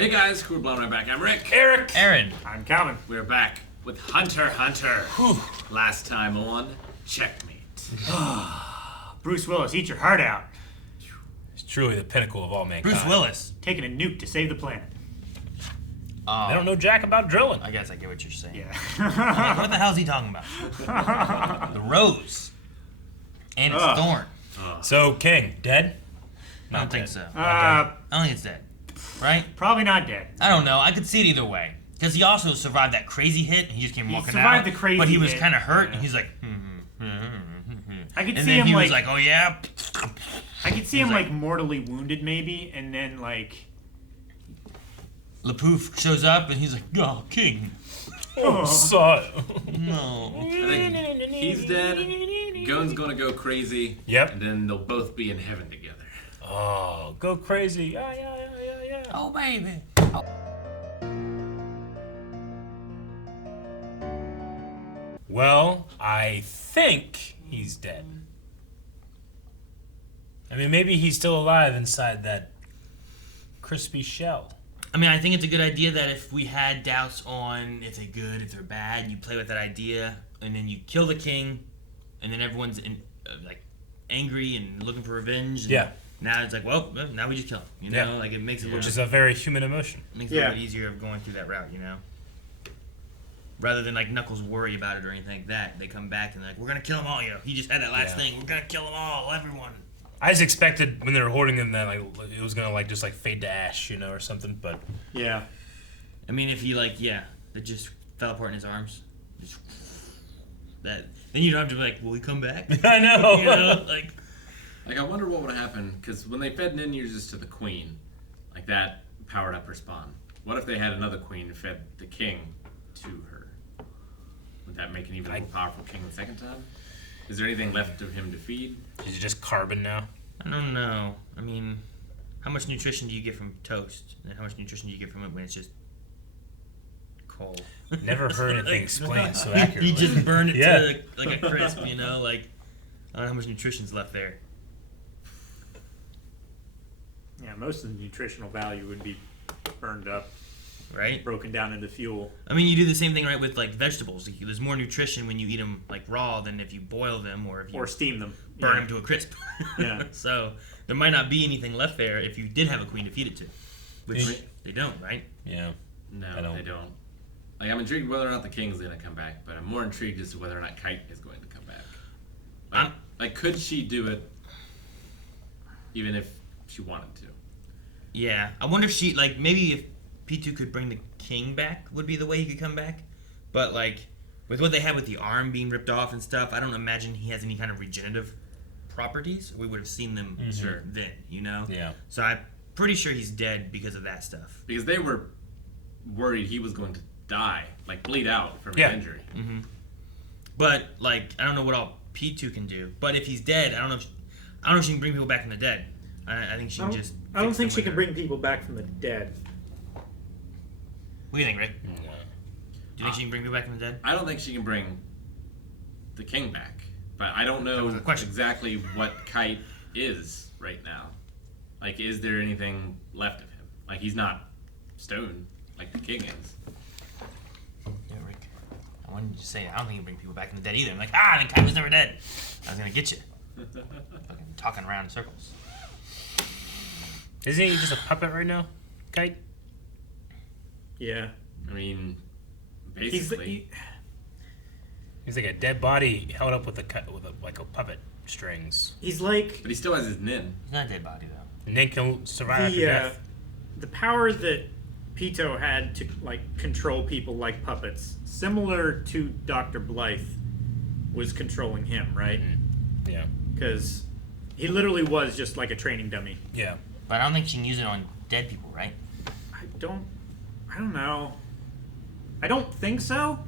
Hey guys, cool blowing right back. I'm Rick. Eric. Aaron. I'm Calvin. We're back with Hunter x Hunter. Last time on Checkmate. Bruce Willis, eat your heart out. He's truly the pinnacle of all mankind. Bruce Willis. Taking a nuke to save the planet. They don't know jack about drilling. I guess I get what you're saying. Yeah. Like, what the hell's he talking about? The rose. And its thorn. So, King, dead? I don't think so. Uh, I don't think it's dead. Right? probably not dead. I don't know. I could see it either way. Because he also survived that crazy hit, and he just came walking survived out. the crazy but he was hit, kind of hurt, yeah. and he's like, I could and see then him he like, was like, oh yeah? I could see him like- like mortally wounded maybe, and then like, LaPouf shows up, and he's like, oh, King. oh, So, No. I think he's dead. Gun's gonna go crazy. Yep. And then they'll both be in heaven together. oh, go crazy. Yeah. Oh, baby. Well, I think he's dead. I mean, maybe he's still alive inside that crispy shell. I mean, I think it's a good idea that if we had doubts on if they're good, if they're bad, you play with that idea, and then you kill the king, and then everyone's like angry and looking for revenge. And Yeah. Now it's like, well, now we just kill him. You know, Yeah. like it makes it Which is a very human emotion. makes it Yeah. a little easier of going through that route. You know, rather than like Knuckles worry about it or anything like that. They come back and they're like, we're gonna kill them all. You know, he just had that last Yeah. thing. We're gonna kill them all, everyone. I just expected when they were hoarding them that like it was gonna like just like fade to ash, you know, or something. But yeah. I mean, if he like, yeah, it just fell apart in his arms. Just, that then you don't have to be like, will he come back? I know. You know, like. Like, I wonder what would happen, because when they fed ninjas to the queen, like that powered up her spawn. What if they had another queen and fed the king to her? Would that make an even more powerful king the second time? Is there anything left of him to feed? Is it just carbon now? I don't know. I mean, how much nutrition do you get from toast? And how much nutrition do you get from it when it's just coal? Never heard anything explained so accurately. You just burn it Yeah. to like a crisp, you know? Like, I don't know how much nutrition's left there. Yeah, most of the nutritional value would be burned up, Right? broken down into fuel. I mean, you do the same thing, right, with like vegetables. Like, there's more nutrition when you eat them like raw than if you boil them or if you Or steam them. burn Yeah. them to a crisp. Yeah. So there might not be anything left there if you did have a queen to feed it to, which Yeah. they don't, right? Yeah. No, I don't. they don't. Like, I'm intrigued whether or not the king's going to come back, but I'm more intrigued as to whether or not Kite is going to come back. Like, could she do it even if she wanted to? Yeah, I wonder if she like maybe if P2 could bring the king back would be the way he could come back, but like with what they had with the arm being ripped off and stuff, I don't imagine he has any kind of regenerative properties. We would have seen them Sure. then, you know. Yeah. So I'm pretty sure he's dead because of that stuff. Because they were worried he was going to die, like bleed out from his Yeah. injury. But like I don't know what all P2 can do. But if he's dead, I don't know if she can bring people back from the dead. I think she can just. I don't fix think them she with can her- bring people back from the dead. What do you think, Rick? Do you think she can bring people back from the dead? I don't think she can bring the king back, but I don't That know was the question. exactly what Kite is right now. Like, is there anything left of him? Like, he's not stone like the king is. Yeah, Rick. I wanted you to say I don't think you can bring people back from the dead either. I'm like, then Kite was never dead. I was gonna get you. Fucking talking around in circles. Isn't he just a puppet right now, Kite? Yeah. I mean, He's the, basically. He's like a dead body held up with like a puppet strings. he's like But he still has his nin. He's not a dead body though. And then can survive after the death. the power that Pito had to like control people like puppets, similar to Dr. Blythe, was controlling him, right? Yeah. Because he literally was just like a training dummy. Yeah. But I don't think she can use it on dead people, right? I don't know. I don't think so.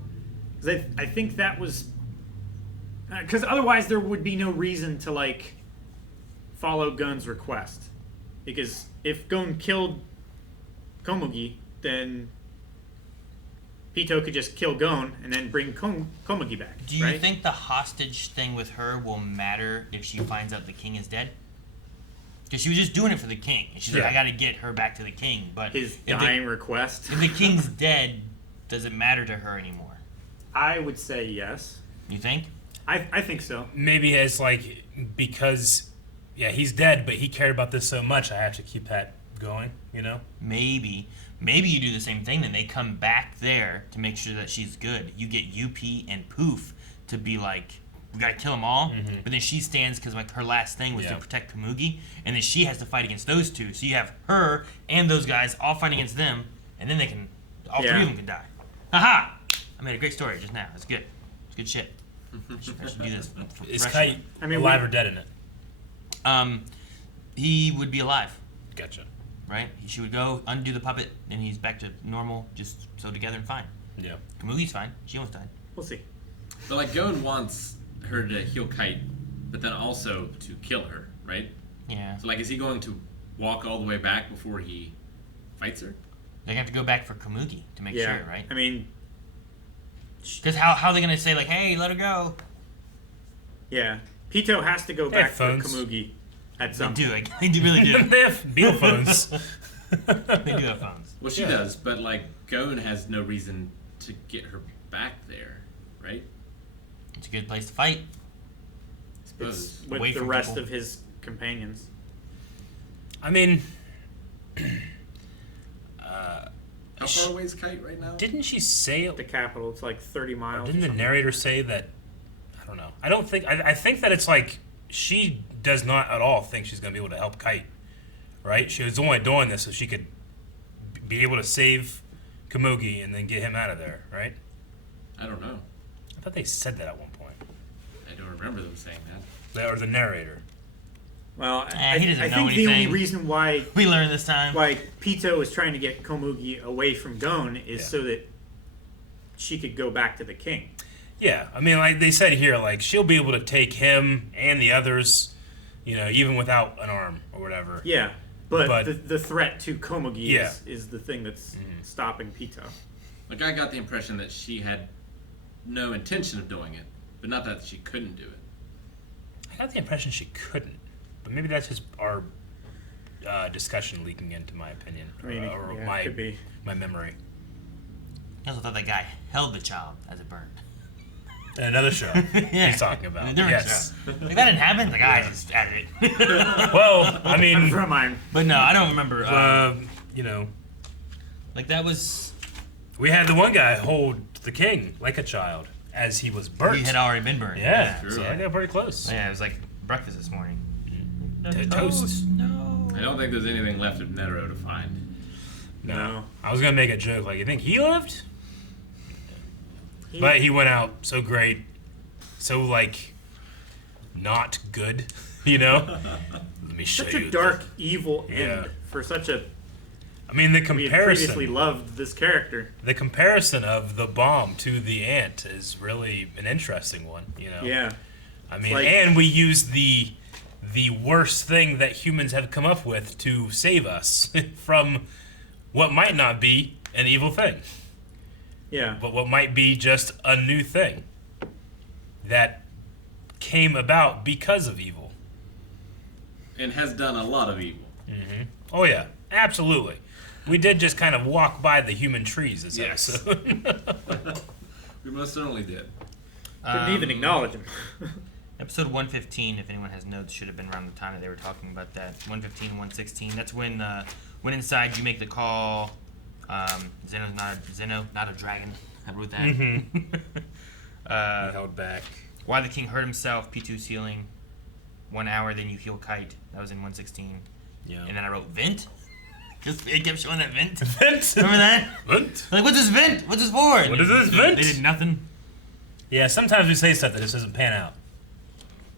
'Cause I think that was because otherwise there would be no reason to like follow Gon's request. Because if Gon killed Komugi, then Pito could just kill Gon and then bring Komugi back. Do you right? think the hostage thing with her will matter if she finds out the king is dead? Because she was just doing it for the king. And she's like, Yeah. I got to get her back to the king. But His if dying request. if the king's dead, does it matter to her anymore? I would say yes. You think? I think so. Maybe it's like, because, yeah, he's dead, but he cared about this so much, I have to keep that going, you know? Maybe you do the same thing. Then they come back there to make sure that she's good. You get UP and Poof to be like, we gotta kill them all. But then she stands because like her last thing was to Yeah. protect Komugi, and then she has to fight against those two. So you have her and those guys all fighting against them, and then they can, all three Yeah. of them can die. Haha! I made a great story just now. It's good. It's good shit. I should do this. Is fresh. Kite I mean, alive we- or dead in it? He would be alive, Gotcha. right? She would go undo the puppet, and he's back to normal, just sewed together and fine. Yeah. Komugi's fine. She almost died. We'll see. But like Gon wants her to heal Kite, but then also to kill her, right? Yeah. So like, is he going to walk all the way back before he fights her? They have to go back for Komugi to make Yeah. sure, right? I mean, Because how are they going to say, like, hey, let her go? yeah. Pito has to go They have back for phones. Komugi at They some do. point. They do really do. They have beetle phones. They do have phones. Well, she Yeah. does, but like Gon has no reason to get her back there, right? It's a good place to fight. I suppose. It's with Away the from rest people. of his companions. I mean, How far away is Kite right now? didn't she say The capital, it's like 30 miles. Didn't or the something. narrator say that? I don't know. I don't think. I think that it's like she does not at all think she's going to be able to help Kite, right? She was only doing this so she could be able to save Komugi and then get him out of there, right? I don't know. I thought they said that at one point. I don't remember them saying that. Or the narrator. Well, He doesn't I know think the only anything. reason why We learned this time. Pito is trying to get Komugi away from Gon is Yeah. so that she could go back to the king. Yeah, I mean, like they said here, like she'll be able to take him and the others, you know, even without an arm or whatever. Yeah, but But- the threat to Komugi Yeah. is the thing that's stopping Pito. Like, I got the impression that she had no intention of doing it, but not that she couldn't do it. I got the impression she couldn't, but maybe that's just our discussion leaking into my opinion I mean, or yeah, it my could be. my memory. I also thought that guy held the child as it burned. In another show he's talking In about. a different Yes. show. Like, that didn't happen? Like, I just added it. Well, I mean, From mine. But no, I don't remember. you know, Like, that was... we had the one guy hold the king like a child as he was burnt. He had already been burned. Yeah, True. so I got pretty close. Yeah, it was like breakfast this morning. Toast. No. I don't think there's anything left of Netero to find. No. I was gonna make a joke like, you think he lived? But he went out so great, so like, not good, you know. Let me show Such you. a dark, evil end Yeah. for such a. I mean, the We had previously comparison, loved this character. the comparison of the bomb to the ant is really an interesting one, you know. Yeah. I mean, like- and we use the worst thing that humans have come up with to save us from what might not be an evil thing, Yeah. but what might be just a new thing that came about because of evil. And has done a lot of evil. Oh yeah, absolutely. We did just kind of walk by the human trees this Yes. episode. We most certainly did. Didn't even acknowledge him. Episode 115, if anyone has notes, should have been around the time that they were talking about that. 115 and 116. That's when inside you make the call. Zeno, not a dragon. I wrote that. Held back. Why the king hurt himself. P2's healing. 1 hour, then you heal Kite. That was in 116. Yeah. And then I wrote vent. Because it kept showing that vent. Vent. Remember that? Vent. Like, what's this vent? What's this for? What is this vent? They did nothing. Yeah, sometimes we say stuff that just doesn't pan out.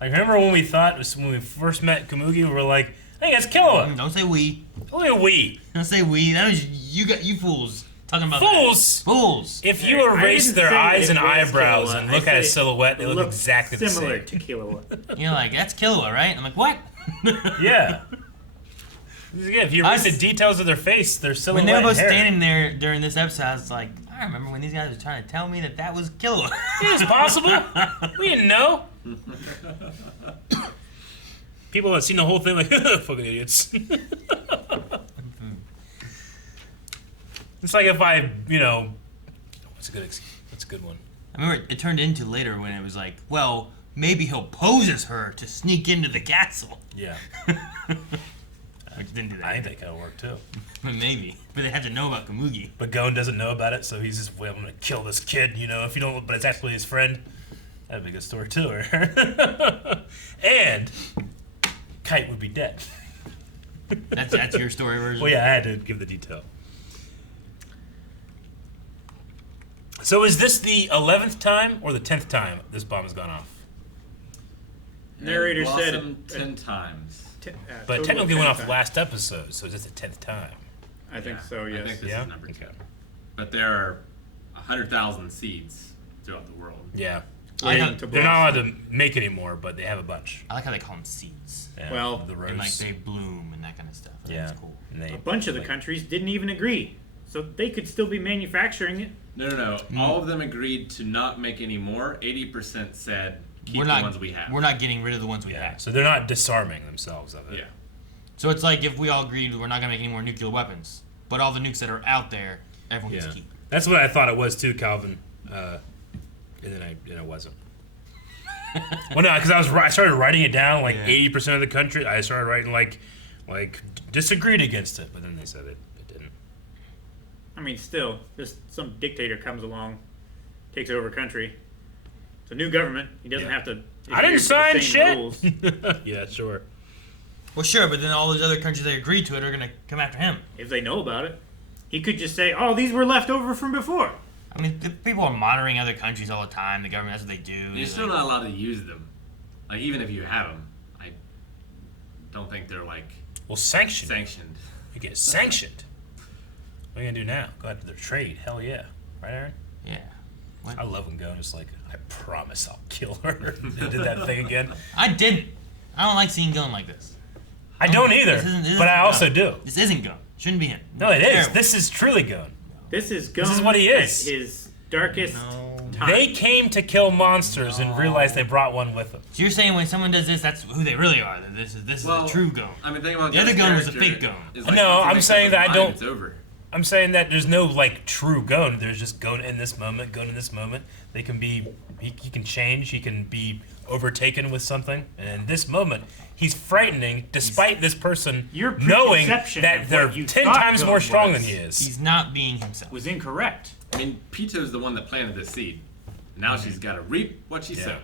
Like, remember when we thought, when we first met Komugi, we were like, hey, it's Killua. Don't say we. Look at we. Don't say we. That was you fools talking about Fools! That. Fools. If you I erase didn't their say eyes it and was eyebrows Killua. and I look at said his silhouette, they it look looks exactly the similar same. to Killua. You're like, that's Killua, right? I'm like, what? Yeah. Again, if you erase I- the details of their face, their silhouette, When they were both and hair. standing there during this episode, I was like, I remember when these guys were trying to tell me that was Killua. It's possible. We didn't know. people have seen the whole thing like fucking idiots. It's like if I, what's a good one? I remember it turned into later when it was like, well, maybe he'll pose as her to sneak into the castle. Yeah. Which didn't do that. I think that kind of worked too. Maybe. But they have to know about Kamugi. But Gon doesn't know about it, so he's just, well, I'm gonna kill this kid, if you don't, but it's actually his friend. That'd be a good story too. And Kite would be dead. That's your story version? Well, yeah, I had to give the detail. So is this the 11th time or the 10th time this bomb has gone off? Narrator said Blossom 10 times. But technically went off last episode, so is this the 10th time? I think so. I Yes. think this Yeah? is number 2. Okay. But there are 100,000 seeds throughout the world. Yeah. I They're not allowed to make any more, but they have a bunch. like how they call them seeds. Yeah, Well, the rose. And like they bloom and that kind of stuff. I think yeah. it's cool. And they, A bunch of the countries didn't even agree, so they could still be manufacturing it. No. All of them agreed to not make any more. 80% said keep We're the not, ones we have. We're not getting rid of the ones we yeah. have. So they're not disarming themselves of it. Yeah. So it's like if we all agreed we're not going to make any more nuclear weapons, but all the nukes that are out there, everyone gets to keep. That's what I thought it was too, Calvin. And then it wasn't. Well, no, because I started writing it down like 80% of the country. I started writing like disagreed against it, but then they said it didn't. I mean, still, just some dictator comes along, takes over a country. It's a new government. He doesn't have to. I didn't adhere to the sign same shit. rules. Yeah, sure. Well, sure, but then all those other countries that agreed to it are going to come after him. If they know about it, he could just say, "Oh, these were left over from before." I mean, the people are monitoring other countries all the time. The government, that's what they do. You're still not allowed to use them. Like, even if you have them, I don't think they're, like, Well, sanctioned. sanctioned. You get sanctioned. What are you gonna do now? Go after their trade? Hell yeah, right, Aaron? Yeah. What? I love when Gon is like, I promise I'll kill her. They did that thing again. I didn't. I don't like seeing Gon like this. I don't either, This but I isn't also Gon. do. This isn't Gon. Shouldn't be him. No, it is. Terrible. This is truly Gon. This is Gon. is what he is. At his darkest No. time. They came to kill monsters and realized they brought one with them. So you're saying when someone does this, that's who they really are. That this is Well, the true Gon. I mean, think about The other Gon's Gon was a character fake Gon. is, No, once he I'm makes saying up that his I mind, don't- It's over. I'm saying that there's no like true Gon. There's just Gon in this moment, Gon in this moment. They can be, he can change. He can be overtaken with something. And in this moment, he's frightening, despite this person Your knowing preconception that of they're what you 10 thought times Gon more strong was. than he is. He's not being himself. was incorrect. I mean, Pito's the one that planted this seed. Now she's got to reap what she Yeah. sowed.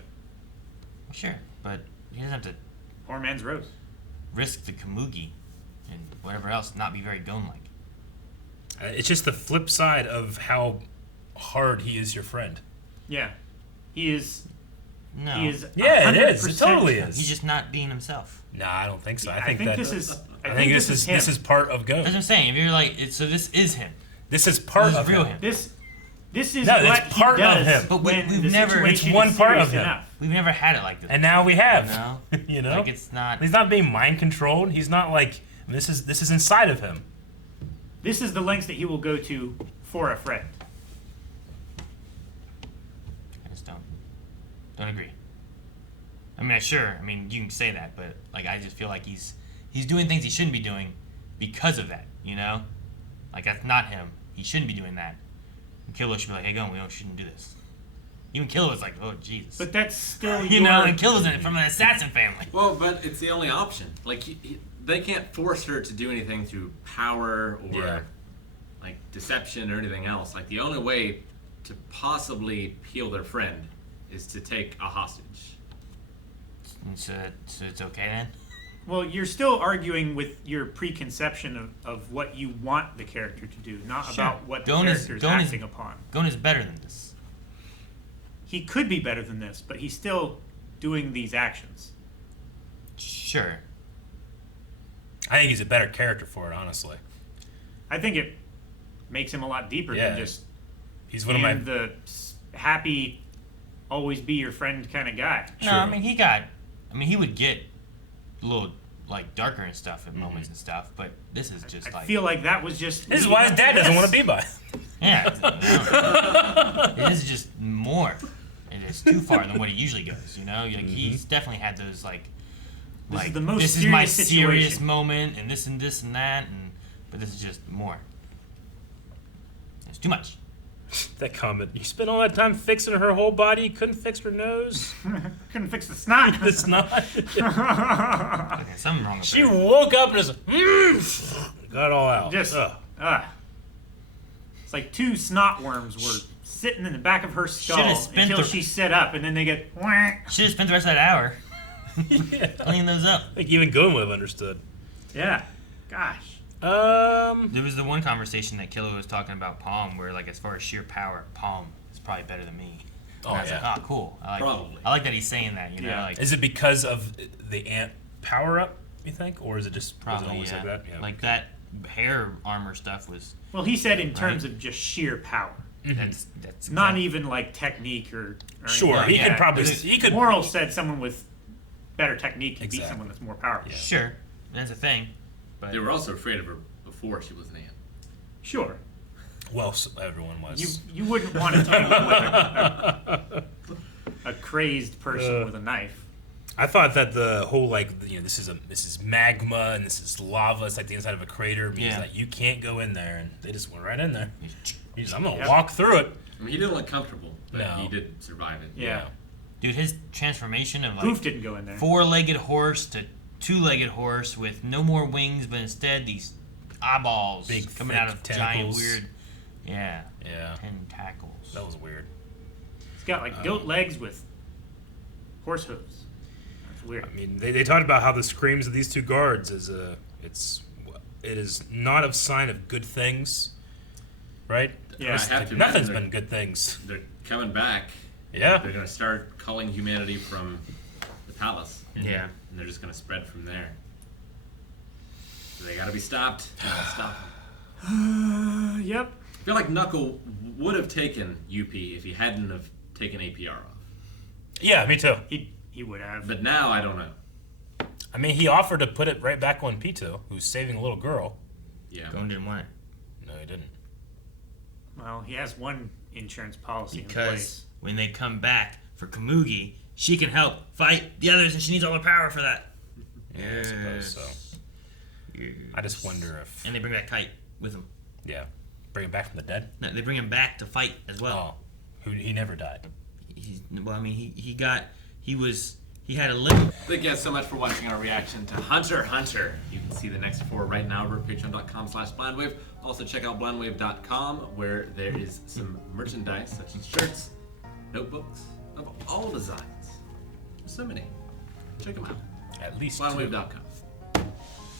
Sure, but he doesn't have to Poor man's rose. risk the Kamugi and whatever else, not be very Gon-like. It's just the flip side of how hard he is your friend. Yeah, he is. No. He is. Yeah, it is. 100% It totally is. He's just not being himself. Nah, I don't think so. I think that this is. I think this is him. this is part of Gon. That's what I'm saying. If you're like, so this is him. This is part This is of real him. him. This is No, it's what part he of does him. But when we've the never- situation It's one is part of serious him. enough. We've never had it like this. And now we have. No. You know, Like it's not. he's not being mind controlled. He's not like this is inside of him. This is the lengths that he will go to for a friend. I just don't agree. I mean, sure. I mean, you can say that, but like, I just feel like he's doing things he shouldn't be doing because of that. You know, like that's not him. He shouldn't be doing that. And Killer should be like, "Hey, Gon, shouldn't do this." Even Killer was like, "Oh, Jesus." But that's still you know, and Killer's in it from an assassin family. Well, but it's the only option. Like, they can't force her to do anything through power or, Yeah. like, deception or anything else. Like, the only way to possibly heal their friend is to take a hostage. And so it's okay then. Well, you're still arguing with your preconception of what you want the character to do, not Sure. about what the Gon is- character is Gon is- acting upon. Gon is better than this. He could be better than this, but he's still doing these actions. Sure. I think he's a better character for it, honestly. I think it makes him a lot deeper Yeah. than just He's one of my. being the happy, always be your friend kind of guy. No, I mean he would get a little like darker and stuff at moments and stuff, but this is just I like feel like that was just. This is why his dad doesn't want to be by. yeah, no. It is just more. It is too far than what he usually goes. You know, like he's definitely had those like This is like the most this is my serious serious situation. moment, and this and this and that, but this is just more. It's too much. That comment. You spent all that time fixing her whole body. You couldn't fix her nose. Couldn't fix the snot. It's not. Okay, something wrong with She her. woke up and just got it all out. Just, Ugh. It's like two snot worms were sitting in the back of her skull Should've spent until the- she sat up, and then they get. Whack. Should have spent the rest of that hour Yeah. cleaning those up. I think even Goon would have understood. Yeah. Gosh. There was the one conversation that Killer was talking about Palm, where like as far as sheer power, Palm is probably better than me. Oh, And I was yeah. like, oh, cool. Probably. I like that he's saying that. You know, Yeah. like Is it because of the ant power up? You think, or is it just was it probably always yeah. like that? Yeah. Like that hair armor stuff was. Well, he said in terms of just sheer power, That's not exact- even like technique or Sure, anything he like could that. probably. Because He could. Moral said someone with better technique can beat Exactly. someone that's more powerful. Yeah. Sure, that's a thing. But They were also afraid of her before she was an ant. Sure. Well, everyone was. You wouldn't want to tangle with a crazed person with a knife. I thought that the whole this is magma and this is lava. It's like the inside of a crater. Means Yeah. that you can't go in there, and they just went right in there. I'm gonna Yep. walk through it. I mean, he didn't look comfortable, but No. he did survive it. Yeah. dude, his transformation of like Goof didn't go in there. four-legged horse to two-legged horse with no more wings, but instead these eyeballs Big, coming thick out of tentacles. giant weird, yeah, Yeah, tentacles. that was weird. He's got like goat legs with horse hooves. That's weird. I mean, they talked about how the screams of these two guards is it is not a sign of good things, right? Yeah. I have to Nothing's imagine been good things. They're coming back. Yeah. They're going to start calling humanity from the palace. Yeah. And they're just going to spread from there. So they got to be stopped. Stop them. Yep. I feel like Knuckle would have taken UP if he hadn't have taken APR off. Yeah, me too. He would have. But now I don't know. I mean, he offered to put it right back on Pito, who's saving a little girl. Yeah. Gon didn't want it No, he didn't. Well, he has one insurance policy in because place. when they come back for Kamugi, she can help fight the others, and she needs all the power for that. Yeah, I suppose so. Yes. I just wonder if And they bring that kite with them. yeah, bring him back from the dead. No, they bring him back to fight as well. Oh, he never died. He had a limit. Thank you guys so much for watching our reaction to Hunter x Hunter. You can see the next 4 right now over at patreon.com/blindwave. Also check out blindwave.com where there is some merchandise such as shirts, notebooks of all designs. So many. Check them out. At least two. Blindwave.com.